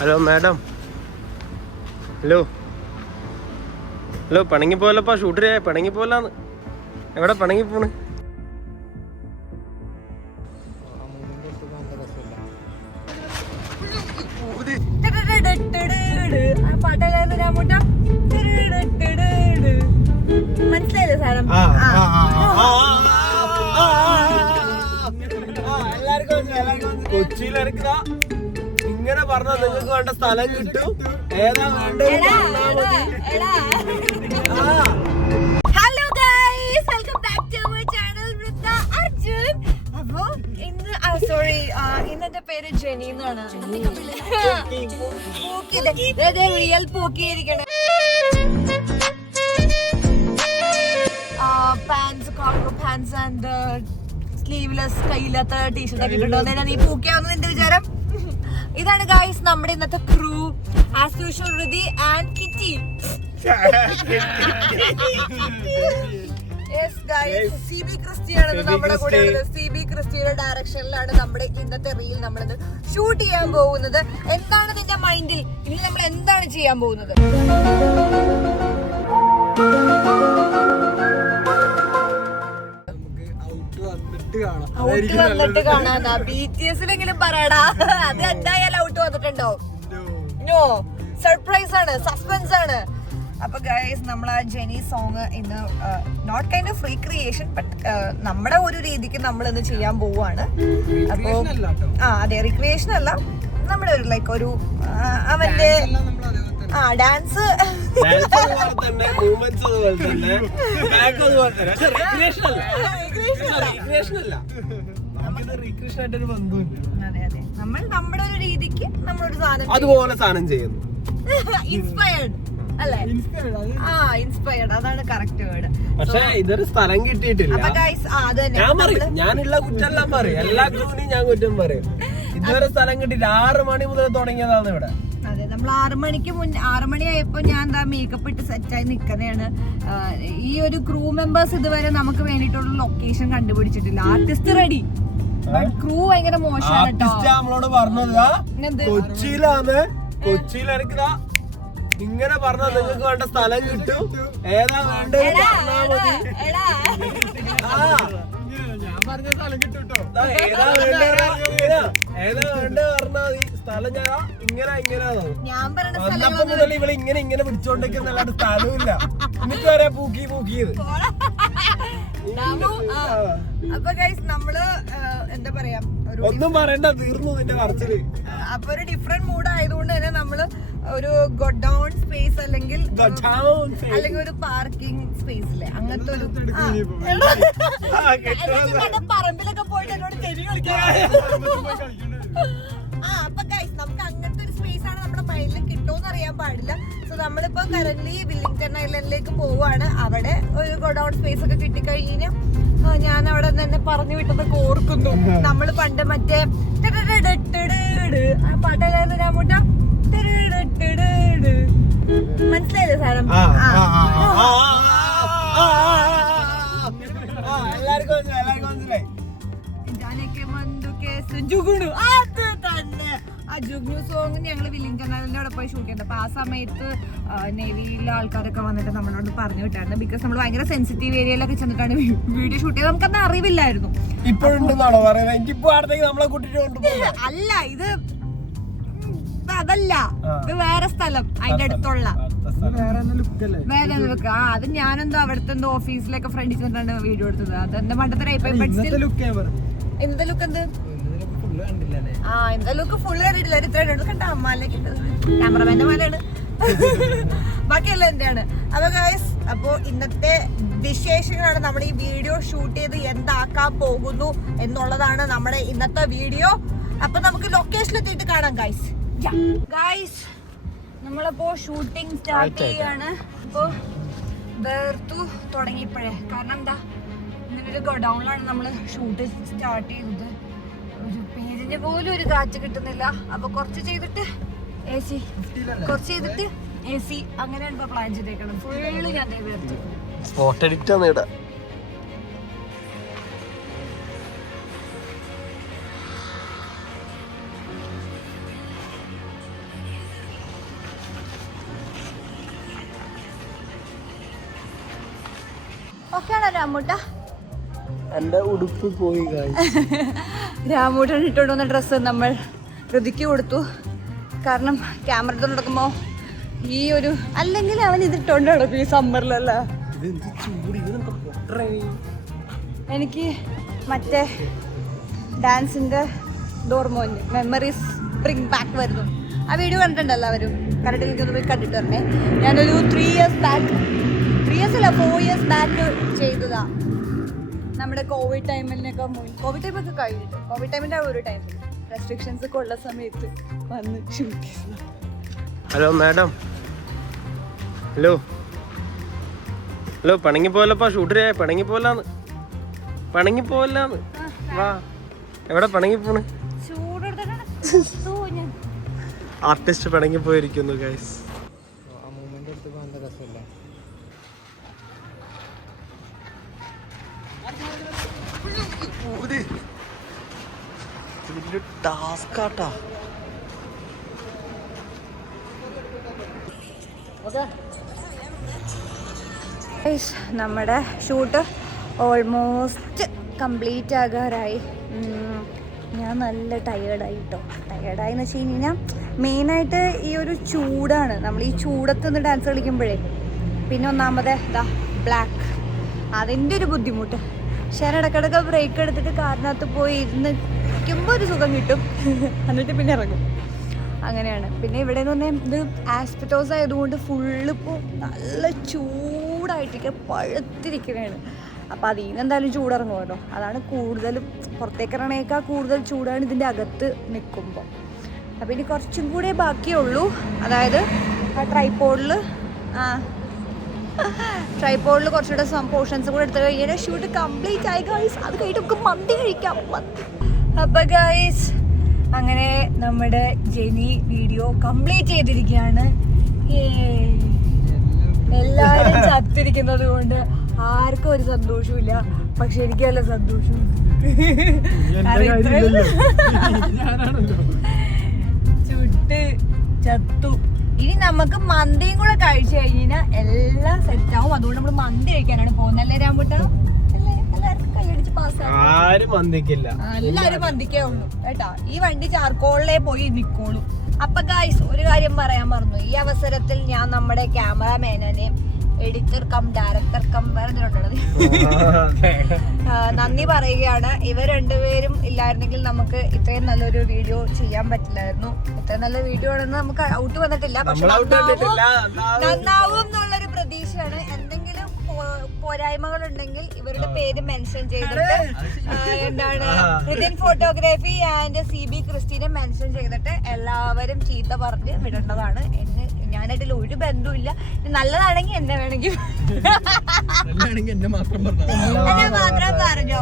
Hello madam. Hello hello, പിണങ്ങി പോലപ്പാ ഷൂട്ടിന് പിണങ്ങി പോലാന്ന്. എവിടെ പിണങ്ങി പോണ്? മനസ്സിലായില്ലേ സാധനം? കൊച്ചിയിലിറക്കുക ഇങ്ങനെ പറഞ്ഞാൽ നിങ്ങൾക്ക് വേണ്ട സ്ഥലം കിട്ടും. ഏതാ hello guys, welcome back to my channel വൃത്ത അർജുൻ. അപ്പോ ഇന്ന് സോറി ഇന്നെന്റെ പേര് ജെനി എന്നാണ്. റിയൽ പോക്കിയിരിക്കണേ. Pants, cargo pants and sleeveless, കയ്യില്ലാത്ത ടീഷർട്ട് ഒക്കെ ഇട്ടിട്ടോ. അന്നേരം നീ പൂക്കിയാവുന്ന നിന്റെ വിചാരം? ഇതാണ് ഗൈസ് നമ്മുടെ ഇന്നത്തെ crew. As usual Rithi and kitty. Yes guys, CB ക്രിസ്റ്റിയാണ് നമ്മുടെ കൂടെ ഉള്ളത്. CB ക്രിസ്റ്റിയുടെ ഡയറക്ഷനിലാണ് നമ്മുടെ ഇന്നത്തെ റീൽ നമ്മളിത് ഷൂട്ട് ചെയ്യാൻ പോകുന്നത്. എന്താണ് നിന്റെ മൈൻഡിൽ? ഇനി നമ്മൾ എന്താണ് ചെയ്യാൻ പോകുന്നത്? ഔട്ട് വന്നിട്ട് കാണാനാ? BTSലെങ്കിലും പറയടാ. അത് എന്തായാലും ഔട്ട് വന്നിട്ടുണ്ടോ? നോ, സർപ്രൈസ് ആണ്, സസ്പെൻസ് ആണ്. അപ്പൊ ഗൈസ്, നമ്മളെ ജെനി സോങ് ഇന്ന് not kind of recreation but നമ്മുടെ ഒരു രീതിക്ക് നമ്മൾ ഇന്ന് ചെയ്യാൻ പോവാണ്. അപ്പൊ അതെ, റീക്രിയേഷൻ അല്ല, നമ്മുടെ ഒരു ലൈക്ക് ഒരു അവന്റെ ഡാൻസ് നമ്മൾ നമ്മുടെ ഒരു രീതിക്ക് നമ്മളൊരു സാധനം അതുപോലെ സാധനം ചെയ്യുന്നു. ഇൻസ്പയർഡ് അല്ലേ? ഇൻസ്പയർഡ്, അതാണ് കറക്റ്റ് വേർഡ്. പക്ഷെ ഇതൊരു സ്ഥലം കിട്ടിയിട്ടില്ല. അപ്പൊ ഗൈസ് ഞാൻ പറയും, ഞാനുള്ള കുറ്റെല്ലാം പറയും, എല്ലാ ഗ്രൂപ്പിനും ഞാൻ കുറ്റം പറയും. ഇതുവരെ സ്ഥലം കിട്ടിയിട്ട് 6 മണി മുതൽ തുടങ്ങിയതാണ് ഇവിടെ. അതെ, നമ്മൾ 6 മണിയായപ്പോ ഞാൻ എന്താ മേക്കപ്പ് ഇട്ട് സെറ്റായി നിൽക്കുന്നതാണ്. ഈ ഒരു ക്രൂ മെമ്പേഴ്സ് ഇതുവരെ നമുക്ക് വേണ്ടിയിട്ടുള്ള ലൊക്കേഷൻ കണ്ടുപിടിച്ചിട്ടില്ല. ആർട്ടിസ്റ്റ് റെഡി, ബട്ട് ക്രൂ ഭയങ്കര മോശമാണ് കേട്ടോ. നമ്മളോട് പറഞ്ഞതാ കൊച്ചിയിലാണ്, കൊച്ചിയിലിറക്കുക ഇങ്ങനെ പറഞ്ഞാൽ നിങ്ങൾക്ക് വേണ്ട സ്ഥലം കിട്ടും. ഏതാ വേണ്ടത്? ഏതാ വേണ്ട പറഞ്ഞാ മതി. സ്ഥലം ഞാൻ വന്നപ്പോ മുതൽ ഇവിടെ ഇങ്ങനെ പിടിച്ചോണ്ടിരിക്കുന്നല്ലാണ്ട് സ്ഥലമില്ല. എന്നിട്ട് വരെ പൂക്കിയത്. അപ്പൊ ഗൈസ്, നമ്മള് എന്താ പറയാ, ഒന്നും പറയണ്ട, തീർന്നു നിന്റെ പറച്ചില്. അപ്പൊ ഒരു ഡിഫറെന്റ് മൂഡ് ആയതുകൊണ്ട് തന്നെ നമ്മള് ഒരു ഗോഡൌൺ സ്പേസ് അല്ലെങ്കിൽ ഒരു പാർക്കിംഗ് സ്പേസിലെ അങ്ങനത്തെ ഒരു പറമ്പിലൊക്കെ പോയിട്ട് എന്നോട് ചെവി കളിക്കാൻ. അപ്പൊ ഗൈസ്, നമുക്ക് അങ്ങനത്തെ ഒരു സ്പേസ് ആണ് നമ്മുടെ മൈൻഡിൽ കിട്ടുമെന്ന് അറിയാൻ പാടില്ല. സോ നമ്മളിപ്പോ കറന്റ് വില്ലിംഗ്ടൺ ഐലൻഡിലേക്ക് പോവാണ്. അവിടെ ഒരു ഗോഡൌൺ സ്പേസ് ഒക്കെ കിട്ടിക്കഴിഞ്ഞാൽ ഞാൻ അവിടെ തന്നെ പറഞ്ഞു വിട്ടതൊക്കെ ഓർക്കുന്നു. നമ്മള് പണ്ട് മറ്റേ പാട്ടല്ലായിരുന്നു ഞാൻ മുട്ട മനസ്സിലായില്ലേ സാധനം? ആ ജുഗ്നു സോങ് ഞങ്ങൾ വില്ലിംഗ്ടൺ ഐലൻഡിന്റെ അവിടെ പോയി ഷൂട്ട് ചെയ്തത്. അപ്പൊ ആ സമയത്ത് നേവിയിലെ ആൾക്കാരൊക്കെ വന്നിട്ട് നമ്മളോട് പറഞ്ഞു വിട്ടായിരുന്നു. ബിക്കോസ് നമ്മൾ ഭയങ്കര സെൻസിറ്റീവ് ഏരിയയിലൊക്കെ ചെന്നിട്ടാണ് വീഡിയോ ഷൂട്ട് ചെയ്തത്. നമുക്കത് അറിവില്ലായിരുന്നു. അല്ല, ഇത് അതല്ല, ഇത് വേറെ സ്ഥലം, അതിന്റെ അടുത്തുള്ള വേറെ ലുക്ക്. അത് ഞാനെന്തോ അവിടുത്തെ എന്തോ ഓഫീസിലൊക്കെ ഫ്രണ്ടിൽ ചെന്നിട്ടാണ് വീഡിയോ എടുത്തത്. അത് എന്റെ മണ്ടത്തരായി. ഇന്നത്തെ ലുക്ക് എന്ത്? ഇന്നത്തെ ലുക്ക് ഫുള്ള് കണ്ടിട്ടില്ല. ഇത്ര കണ്ട അമ്മാലേക്ക് ക്യാമറമാന്റെ മാലാണ്, ബാക്കിയെല്ലാം എന്റെയാണ്. അപ്പൊ ഗൈസ്, അപ്പൊ ഇന്നത്തെ വിശേഷങ്ങളാണ്. നമ്മൾ ഈ വീഡിയോ ഷൂട്ട് ചെയ്ത് എന്താക്കാൻ പോകുന്നു എന്നുള്ളതാണ് നമ്മുടെ ഇന്നത്തെ വീഡിയോ. അപ്പൊ നമുക്ക് ലൊക്കേഷനിൽ എത്തിയിട്ട് കാണാം ഗൈസ്. നമ്മളപ്പോ ഷൂട്ടിംഗ് സ്റ്റാർട്ട് ചെയ്യാണ്. അപ്പൊ വേർത്തു തുടങ്ങിയപ്പോഴേ, കാരണം എന്താ, ഇങ്ങനൊരു ഗോഡൌണിലാണ് നമ്മള് ഷൂട്ട് സ്റ്റാർട്ട് ചെയ്തത്. ഒരു പേരിന് പോലും ഒരു കാറ്റ് കിട്ടുന്നില്ല. അപ്പൊ കുറച്ച് ചെയ്തിട്ട് AC, കുറച്ച് ചെയ്തിട്ട് AC, അങ്ങനെയാണ് ഇപ്പൊ പ്ലാൻ ചെയ്തേക്കണം. ഫുള്ള് ഞാൻ വേർത്തു. സ്പോട്ട് എഡിറ്റ് ആണ് ഇവിടെ. ഓക്കെ ആണോ രാമൂട്ട? എന്റെ ഉടുപ്പ് പോയി. രാമൂട്ടൻ ഇട്ടുകൊണ്ട് വന്ന ഡ്രസ്സ് നമ്മൾ ഋതിക്ക് കൊടുത്തു. കാരണം ക്യാമറ എടുത്ത് നടക്കുമ്പോ ഈ ഒരു അല്ലെങ്കിൽ അവൻ ഇതിട്ടോണ്ട് നടക്കും ഈ സമ്മറിലല്ല. എനിക്ക് മറ്റേ ഡാൻസിന്റെ ഡോർമോന് മെമ്മറീസ് ബ്രിങ് ബാക്ക് വരുന്നു. ആ വീഡിയോ കണ്ടിട്ടുണ്ടല്ലോ എല്ലാവരും. കറക്റ്റ് എനിക്കൊന്ന് പോയി കണ്ടിട്ട് വരണേ. ഞാനൊരു 3 years ബാക്ക് 3 years അല്ല 4 years ബാക്ക് ചെയ്തതാ. നമ്മുടെ കോവിഡ് ടൈമിനൊക്കെ കോവിഡ് ടൈമൊക്കെ കഴിഞ്ഞിട്ട് കോവിഡ് ടൈമിൻ്റെ ഒരു ടൈമിൽ റെസ്ട്രിക്ഷൻസ് ഒക്കെ ഉള്ള സമയത്ത് വന്ന് ഷൂട്ട് ചെയ്തതാ. Hello madam. ഹലോ ഹലോ പണങ്ങി പോലപ്പാ ഷൂട്ടിന് പണങ്ങി പോലാന്ന് വാ. എവിടെ പണങ്ങി പോണ്? ആർട്ടിസ്റ്റ് പണങ്ങി പോയിരിക്കുന്നു ഗൈസ്. ടാസ്കാട്ടാ. നമ്മുടെ ഷൂട്ട് ഓൾമോസ്റ്റ് കംപ്ലീറ്റ് ആകാറായി. ഞാൻ നല്ല ടയേർഡായി കേട്ടോ. ടയേർഡായിന്ന് വെച്ച് കഴിഞ്ഞാൽ മെയിനായിട്ട് ഈ ഒരു ചൂടാണ്. നമ്മൾ ഈ ചൂടത്ത് നിന്ന് ഡാൻസ് കളിക്കുമ്പോഴേ പിന്നെ ഒന്നാമത് ഇതാ ബ്ലാക്ക്, അതിൻ്റെ ഒരു ബുദ്ധിമുട്ട്. പക്ഷേ ഞാൻ ഇടയ്ക്കിടയ്ക്ക് ബ്രേക്ക് എടുത്തിട്ട് കാറിനകത്ത് പോയി ഇരുന്ന് ഇരിക്കുമ്പോൾ ഒരു സുഖം കിട്ടും, എന്നിട്ട് പിന്നെ ഇറങ്ങും. അങ്ങനെയാണ്. പിന്നെ ഇവിടെ എന്ന് പറഞ്ഞാൽ ഇത് ആസ്പെറ്റോസ് ആയതുകൊണ്ട് ഫുള്ള് ഇപ്പോൾ നല്ല ചൂടായിട്ടൊക്കെ പഴുത്തിരിക്കുന്നതാണ്. അപ്പോൾ അതിൽ നിന്ന് എന്തായാലും ചൂടിറങ്ങുമല്ലോ. അതാണ് കൂടുതലും പുറത്തേക്ക് ഇറങ്ങണേക്കാൾ കൂടുതൽ ചൂടാണ് ഇതിൻ്റെ അകത്ത് നിൽക്കുമ്പോൾ. അപ്പോൾ ഇനി കുറച്ചും കൂടെ ബാക്കിയുള്ളൂ. അതായത് ആ ട്രൈപോഡിൽ കുറച്ചുകൂടെ പോർഷൻസ് കൂടെ എടുത്ത് കഴിഞ്ഞാൽ ഷൂട്ട് കംപ്ലീറ്റ് ആയി ഗൈസ്. അത് കഴിഞ്ഞിട്ട് നമുക്ക് മന്തി കഴിക്കാം. അപ്പോൾ ഗൈസ് അങ്ങനെ നമ്മുടെ ജെനി വീഡിയോ കംപ്ലീറ്റ് ചെയ്തിരിക്കുകയാണ്. എല്ലാവരും ചത്തിരിക്കുന്നത് കൊണ്ട് ആർക്കും ഒരു സന്തോഷമില്ല. പക്ഷെ എനിക്ക് നല്ല സന്തോഷമുണ്ട്. ചുട്ട് ചത്തു. ഇനി നമുക്ക് മന്തിയും കൂടെ കഴിച്ചു കഴിഞ്ഞാൽ എല്ലാം സെറ്റാവും. അതുകൊണ്ട് നമ്മൾ മന്തി കഴിക്കാനാണ് പോകുന്നത്. അല്ലേ രാംകുട്ടാ? എല്ലാവർക്കും കൈയടിച്ച് പാസ്സാവും. എല്ലാവരും മന്തിക്കേ ഉള്ളൂ കേട്ടാ. ഈ വണ്ടി ചാർക്കോളിലേ പോയി നിൽക്കോളൂ. അപ്പൊ ഗൈസ് ഒരു കാര്യം പറയാൻ മറന്നു. ഈ അവസരത്തിൽ ഞാൻ നമ്മുടെ ക്യാമറാമാനെ എഡിറ്റർ കം ഡയറക്ടർ കം നന്ദി പറയുകയാണ്. ഇവർ രണ്ടുപേരും ഇല്ലായിരുന്നെങ്കിൽ നമുക്ക് ഇത്രയും നല്ലൊരു വീഡിയോ ചെയ്യാൻ പറ്റില്ലായിരുന്നു. ഇത്രയും നല്ല വീഡിയോ ആണെന്ന് നമുക്ക് ഔട്ട് വന്നിട്ടില്ല. പക്ഷെ നന്നാവും എന്നുള്ളൊരു പ്രതീക്ഷയാണ്. എന്തെങ്കിലും പോരായ്മകൾ ഉണ്ടെങ്കിൽ ഇവരുടെ പേര് മെൻഷൻ ചെയ്തിട്ട് എന്താണ് റിതിൻ ഫോട്ടോഗ്രാഫി ആൻഡ് CB ക്രിസ്റ്റീനെ മെൻഷൻ ചെയ്തിട്ട് എല്ലാവരും ചീത്ത പറഞ്ഞ് വിടേണ്ടതാണ്. ഞാനായിട്ടിൽ ഒരു ബന്ധവുമില്ല. നല്ലതാണെങ്കിൽ എന്നെ വേണമെങ്കിൽ മാത്രം പറഞ്ഞോ.